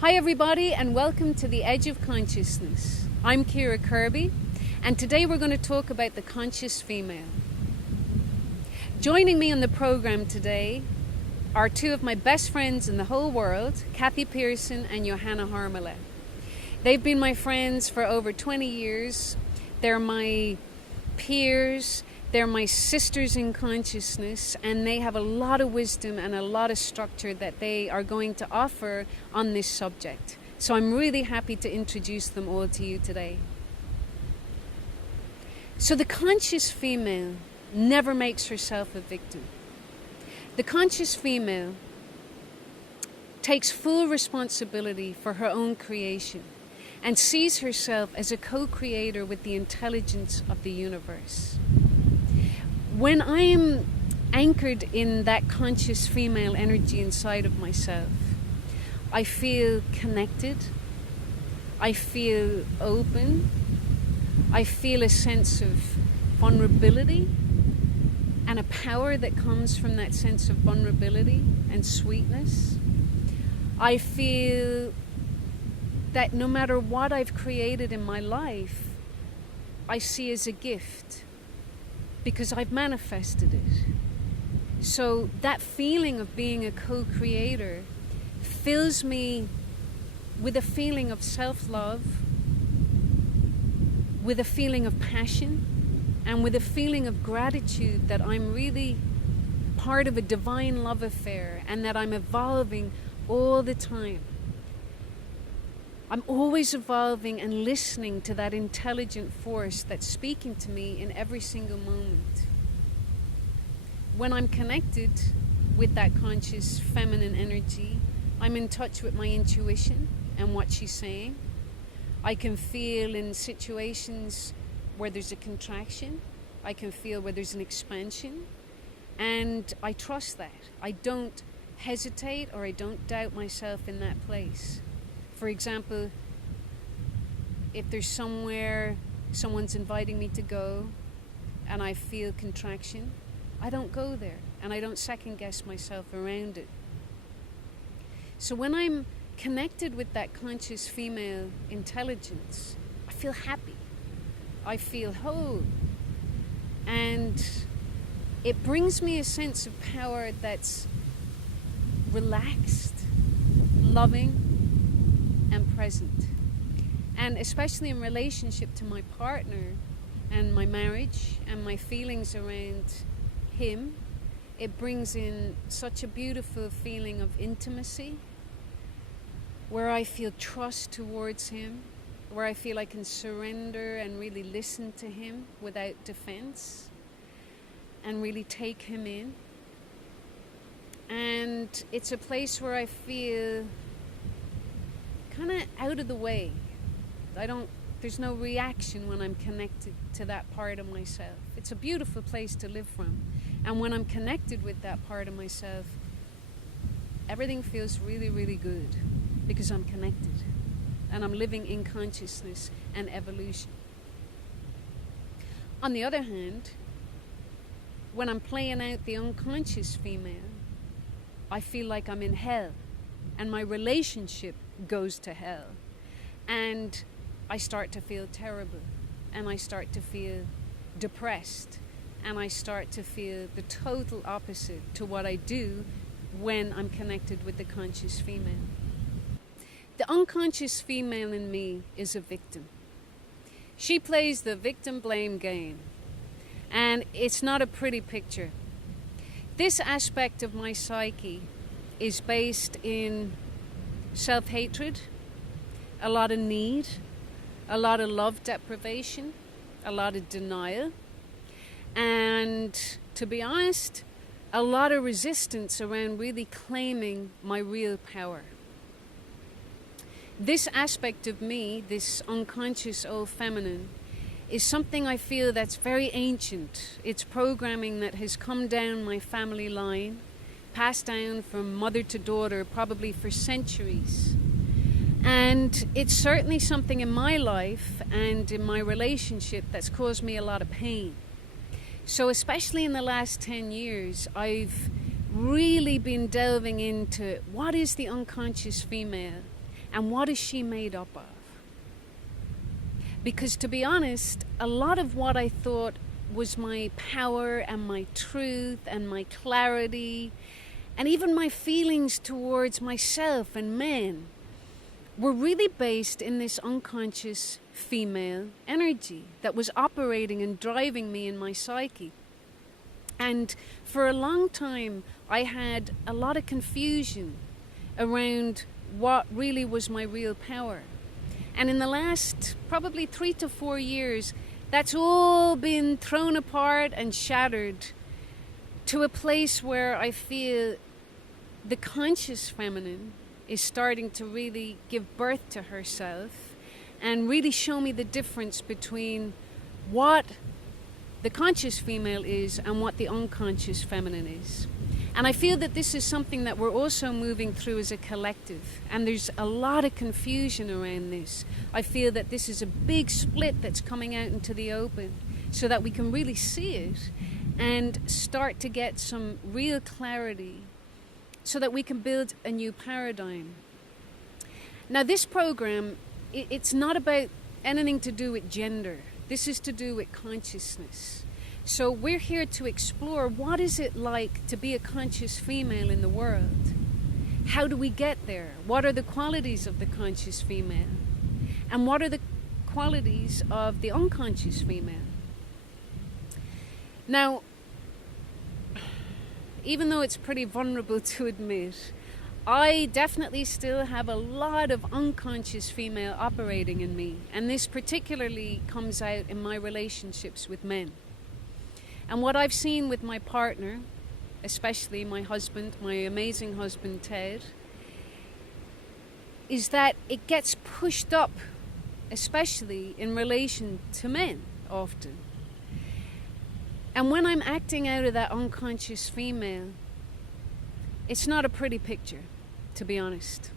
Hi everybody, and welcome to The Edge of Consciousness. I'm Kira Kirby, and today we're going to talk about the conscious female. Joining me on the program today are two of my best friends in the whole world, Kathy Pearson and Johanna Harmele. They've been my friends for over 20 years. They're my peers, they're my sisters in consciousness, and they have a lot of wisdom and a lot of structure that they are going to offer on this subject. So I'm really happy to introduce them all to you today. So the conscious female never makes herself a victim. The conscious female takes full responsibility for her own creation and sees herself as a co-creator with the intelligence of the universe. When I'm anchored in that conscious female energy inside of myself, I feel connected, I feel open, I feel a sense of vulnerability and a power that comes from that sense of vulnerability and sweetness. I feel that no matter what I've created in my life, I see as a gift because I've manifested it. So that feeling of being a co-creator fills me with a feeling of self-love, with a feeling of passion, and with a feeling of gratitude that I'm really part of a divine love affair and that I'm evolving all the time. I'm always evolving and listening to that intelligent force that's speaking to me in every single moment. When I'm connected with that conscious feminine energy, I'm in touch with my intuition and what she's saying. I can feel in situations where there's a contraction. I can feel where there's an expansion. And I trust that. I don't hesitate or I don't doubt myself in that place. For example, if there's somewhere someone's inviting me to go and I feel contraction, I don't go there and I don't second guess myself around it. So when I'm connected with that conscious female intelligence, I feel happy, I feel whole, and it brings me a sense of power that's relaxed, loving, and present. And especially in relationship to my partner and my marriage and my feelings around him, it brings in such a beautiful feeling of intimacy where I feel trust towards him, where I feel I can surrender and really listen to him without defense and really take him in. And it's a place where I feel kind of out of the way. There's no reaction when I'm connected to that part of myself. It's a beautiful place to live from. And when I'm connected with that part of myself, everything feels really, really good because I'm connected and I'm living in consciousness and evolution. On the other hand, when I'm playing out the unconscious female, I feel like I'm in hell and my relationship goes to hell, and I start to feel terrible, and I start to feel depressed, and I start to feel the total opposite to what I do when I'm connected with the conscious female. The unconscious female in me is a victim. She plays the victim blame game, and it's not a pretty picture. This aspect of my psyche is based in self-hatred, a lot of need, a lot of love deprivation, a lot of denial, and to be honest, a lot of resistance around really claiming my real power. This aspect of me, this unconscious old feminine, is something I feel that's very ancient. It's programming that has come down my family line, passed down from mother to daughter probably for centuries. And it's certainly something in my life and in my relationship that's caused me a lot of pain. So especially in the last 10 years, I've really been delving into what is the unconscious female And what is she made up of? Because to be honest, a lot of what I thought was my power and my truth and my clarity and even my feelings towards myself and men were really based in this unconscious female energy that was operating and driving me in my psyche. And for a long time, I had a lot of confusion around what really was my real power. And in the last probably 3 to 4 years, that's all been thrown apart and shattered to a place where I feel the conscious feminine is starting to really give birth to herself and really show me the difference between what the conscious female is and what the unconscious feminine is. And I feel that this is something that we're also moving through as a collective. And there's a lot of confusion around this. I feel that this is a big split that's coming out into the open so that we can really see it and start to get some real clarity so that we can build a new paradigm. Now, this program, it's not about anything to do with gender. This is to do with consciousness. So we're here to explore what is it like to be a conscious female in the world? How do we get there? What are the qualities of the conscious female? And what are the qualities of the unconscious female? Now, even though it's pretty vulnerable to admit, I definitely still have a lot of unconscious female operating in me. And this particularly comes out in my relationships with men. And what I've seen with my partner, especially my husband, my amazing husband Ted, is that it gets pushed up, especially in relation to men often. And when I'm acting out of that unconscious female, it's not a pretty picture, to be honest.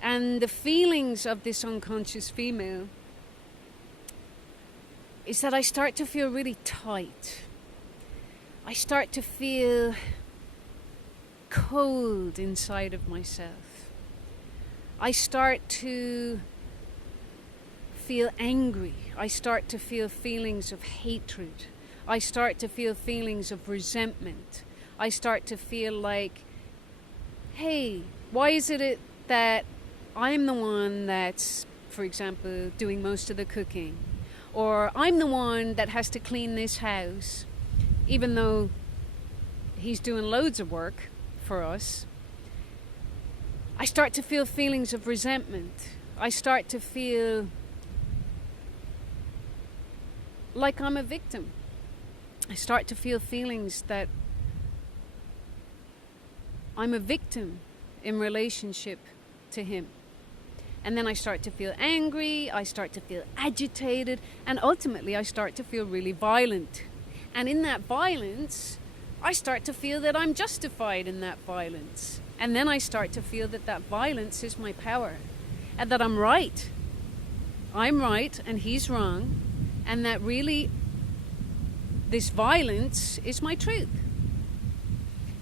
And the feelings of this unconscious female is that I start to feel really tight. I start to feel cold inside of myself. I start to feel angry. I start to feel feelings of hatred. I start to feel feelings of resentment. I start to feel like, hey, why is it that I'm the one that's, for example, doing most of the cooking? Or I'm the one that has to clean this house, even though he's doing loads of work for us. I start to feel feelings of resentment. I start to feel like I'm a victim. I start to feel feelings that I'm a victim in relationship to him. And then I start to feel angry, I start to feel agitated, and ultimately I start to feel really violent. And in that violence, I start to feel that I'm justified in that violence. And then I start to feel that that violence is my power, and that I'm right. I'm right and he's wrong, and that really this violence is my truth.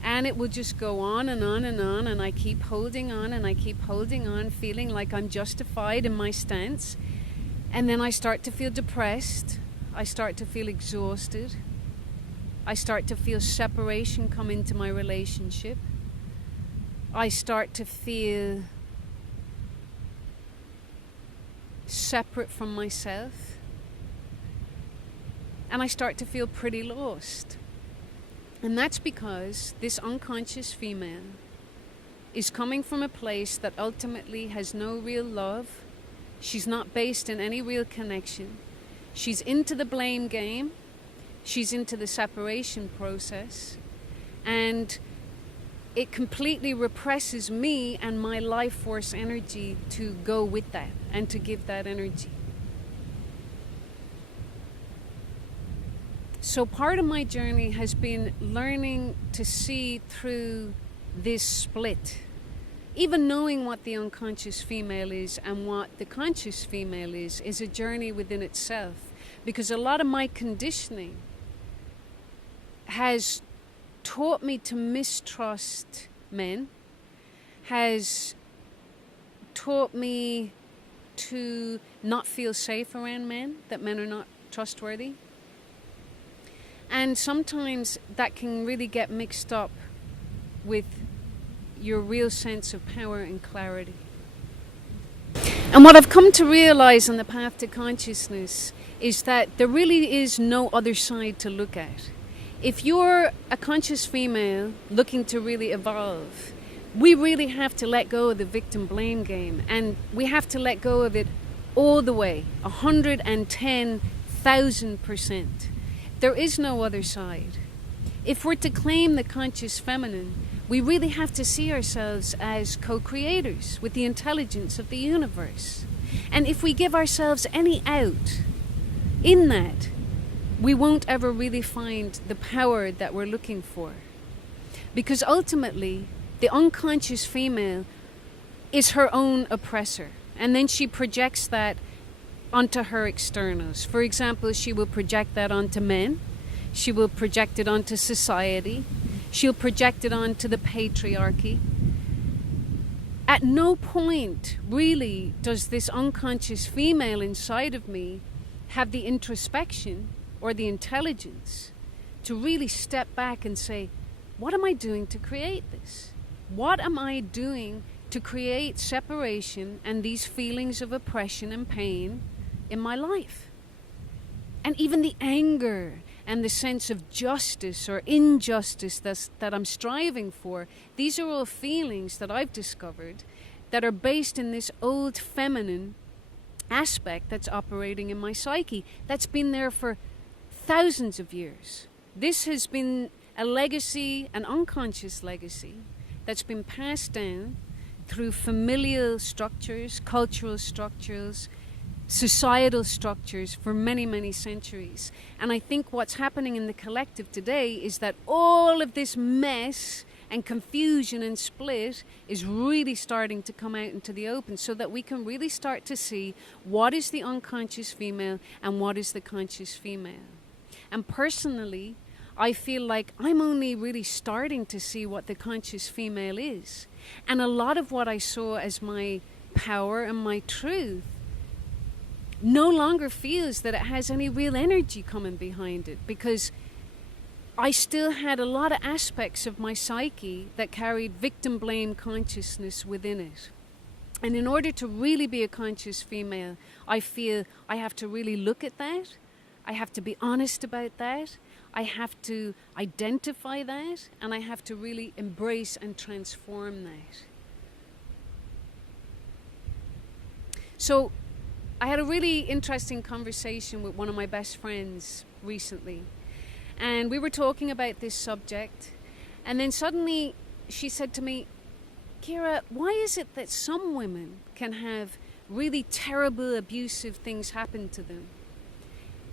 And it will just go on and on and on, and I keep holding on and I keep holding on, feeling like I'm justified in my stance. And then I start to feel depressed. I start to feel exhausted. I start to feel separation come into my relationship. I start to feel separate from myself. And I start to feel pretty lost. And that's because this unconscious female is coming from a place that ultimately has no real love. She's not based in any real connection. She's into the blame game. She's into the separation process. And it completely represses me and my life force energy to go with that and to give that energy. So part of my journey has been learning to see through this split. Even knowing what the unconscious female is and what the conscious female is a journey within itself. Because a lot of my conditioning has taught me to mistrust men, has taught me to not feel safe around men, that men are not trustworthy. And sometimes that can really get mixed up with your real sense of power and clarity. And what I've come to realize on the path to consciousness is that there really is no other side to look at. If you're a conscious female looking to really evolve, we really have to let go of the victim blame game, and we have to let go of it all the way, 110,000%. There is no other side. If we're to claim the conscious feminine, we really have to see ourselves as co-creators with the intelligence of the universe. And if we give ourselves any out in that, we won't ever really find the power that we're looking for. Because ultimately, the unconscious female is her own oppressor. And then she projects that onto her externals. For example, she will project that onto men. She will project it onto society. She'll project it onto the patriarchy. At no point, really, does this unconscious female inside of me have the introspection or the intelligence to really step back and say, what am I doing to create this? What am I doing to create separation and these feelings of oppression and pain in my life? And even the anger and the sense of justice or injustice that I'm striving for, these are all feelings that I've discovered that are based in this old feminine aspect that's operating in my psyche, that's been there for thousands of years. This has been a legacy, an unconscious legacy, that's been passed down through familial structures, cultural structures, societal structures for many, many centuries. And I think what's happening in the collective today is that all of this mess and confusion and split is really starting to come out into the open, so that we can really start to see what is the unconscious female and what is the conscious female. And personally, I feel like I'm only really starting to see what the conscious female is. And a lot of what I saw as my power and my truth no longer feels that it has any real energy coming behind it, because I still had a lot of aspects of my psyche that carried victim blame consciousness within it. And in order to really be a conscious female, I feel I have to really look at that. I have to be honest about that. I have to identify that, and I have to really embrace and transform that. So I had a really interesting conversation with one of my best friends recently, and we were talking about this subject, and then suddenly she said to me, Kira, why is it that some women can have really terrible, abusive things happen to them,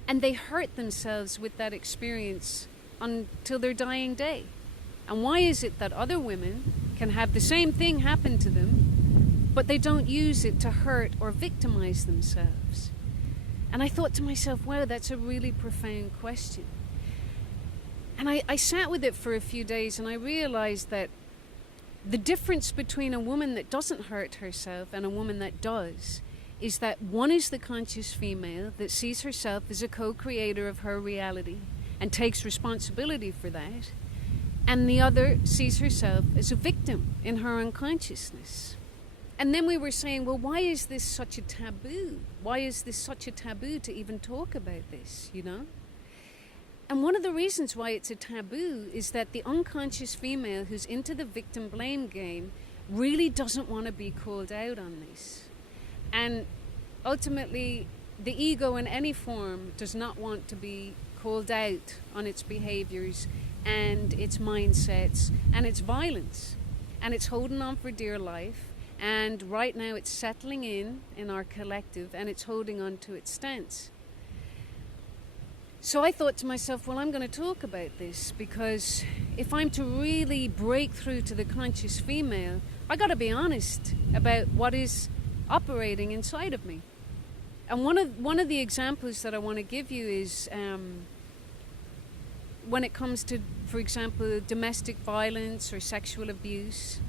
and they hurt themselves with that experience until their dying day? And why is it that other women can have the same thing happen to them, but they don't use it to hurt or victimize themselves? And I thought to myself, wow, that's a really profound question. And I sat with it for a few days, and I realized that the difference between a woman that doesn't hurt herself and a woman that does is that one is the conscious female that sees herself as a co-creator of her reality and takes responsibility for that, and the other sees herself as a victim in her unconsciousness. And then we were saying, well, why is this such a taboo? Why is this such a taboo to even talk about this, you know? And one of the reasons why it's a taboo is that the unconscious female who's into the victim blame game really doesn't want to be called out on this. And ultimately, the ego in any form does not want to be called out on its behaviors and its mindsets and its violence. And it's holding on for dear life. And right now it's settling in our collective, and it's holding on to its stance. So I thought to myself, well, I'm going to talk about this, because if I'm to really break through to the conscious female, I got to be honest about what is operating inside of me. And one of the examples that I want to give you is when it comes to, for example, domestic violence or sexual abuse.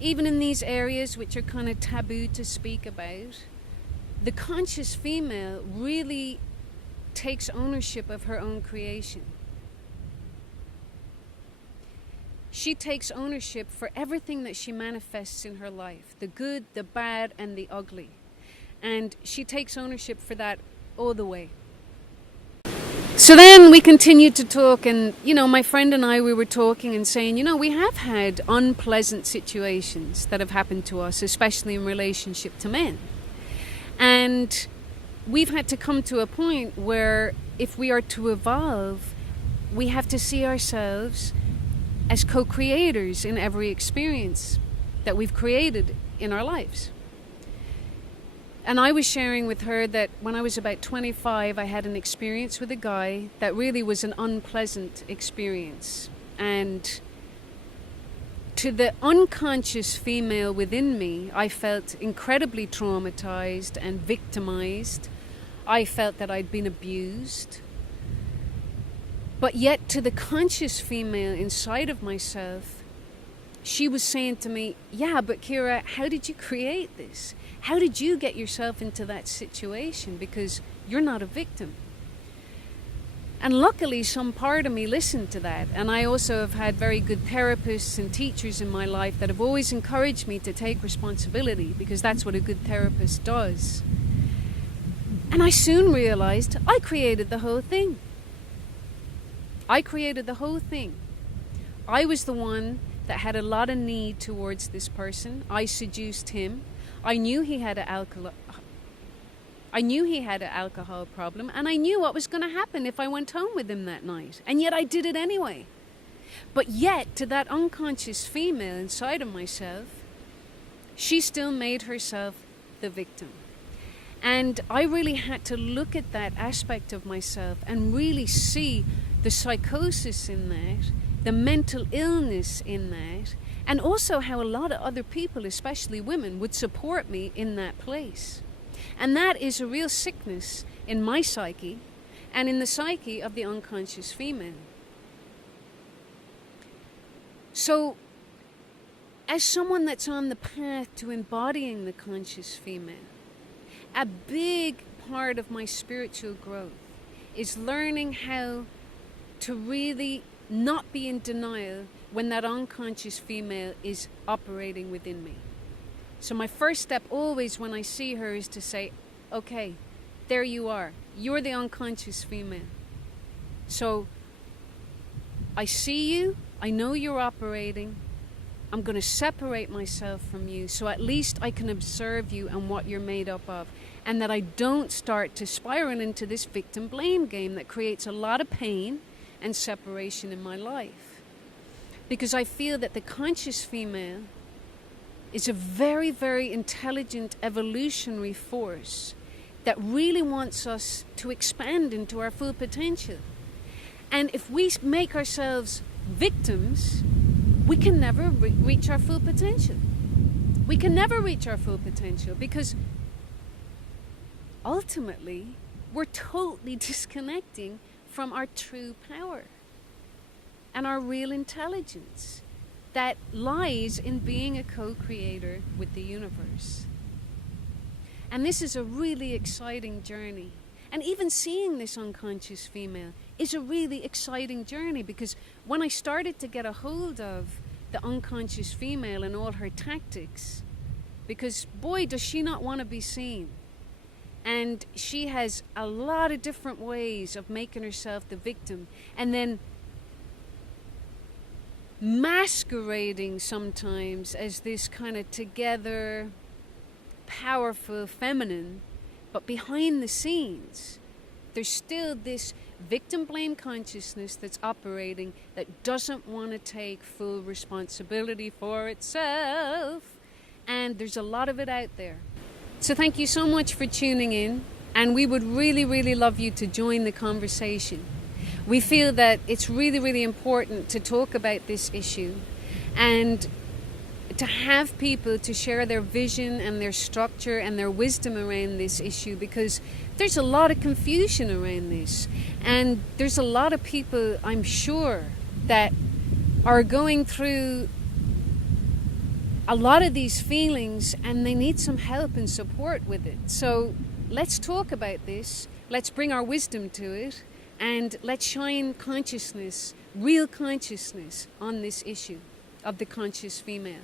even in these areas which are kind of taboo to speak about, the conscious female really takes ownership of her own creation. She takes ownership for everything that she manifests in her life, the good, the bad, and the ugly. And she takes ownership for that all the way. So then we continued to talk, and, my friend and I, we were talking and saying, we have had unpleasant situations that have happened to us, especially in relationship to men. And we've had to come to a point where if we are to evolve, we have to see ourselves as co-creators in every experience that we've created in our lives. And I was sharing with her that when I was about 25, I had an experience with a guy that really was an unpleasant experience. And to the unconscious female within me, I felt incredibly traumatized and victimized. I felt that I'd been abused. But yet to the conscious female inside of myself, she was saying to me, yeah, but Kira, how did you create this? How did you get yourself into that situation? Because you're not a victim. And luckily, some part of me listened to that. And I also have had very good therapists and teachers in my life that have always encouraged me to take responsibility, because that's what a good therapist does. And I soon realized I created the whole thing. I created the whole thing. I was the one that had a lot of need towards this person. I seduced him. I knew he had an alcohol problem, and I knew what was going to happen if I went home with him that night. And yet I did it anyway. But yet, to that unconscious female inside of myself, she still made herself the victim. And I really had to look at that aspect of myself and really see the psychosis in that, the mental illness in that, and also how a lot of other people, especially women, would support me in that place. And that is a real sickness in my psyche and in the psyche of the unconscious female. So, as someone that's on the path to embodying the conscious female, a big part of my spiritual growth is learning how to really not be in denial when that unconscious female is operating within me. So my first step always when I see her is to say, okay, there you are. You're the unconscious female. So I see you. I know you're operating. I'm going to separate myself from you so at least I can observe you and what you're made up of. And that I don't start to spiral into this victim blame game that creates a lot of pain and separation in my life. Because I feel that the conscious female is a very, very intelligent evolutionary force that really wants us to expand into our full potential. And if we make ourselves victims, we can never reach our full potential. We can never reach our full potential because ultimately we're totally disconnecting from our true power and our real intelligence that lies in being a co-creator with the universe. And this is a really exciting journey. And even seeing this unconscious female is a really exciting journey, because when I started to get a hold of the unconscious female and all her tactics, because boy, does she not want to be seen. And she has a lot of different ways of making herself the victim, and then masquerading sometimes as this kind of together, powerful feminine, but behind the scenes, there's still this victim blame consciousness that's operating that doesn't want to take full responsibility for itself. And there's a lot of it out there. So thank you so much for tuning in, and we would really, really love you to join the conversation. We feel that it's really, really important to talk about this issue and to have people to share their vision and their structure and their wisdom around this issue, because there's a lot of confusion around this. And there's a lot of people, I'm sure, that are going through a lot of these feelings, and they need some help and support with it. So let's talk about this. Let's bring our wisdom to it, and let's shine consciousness, real consciousness, on this issue of the conscious female.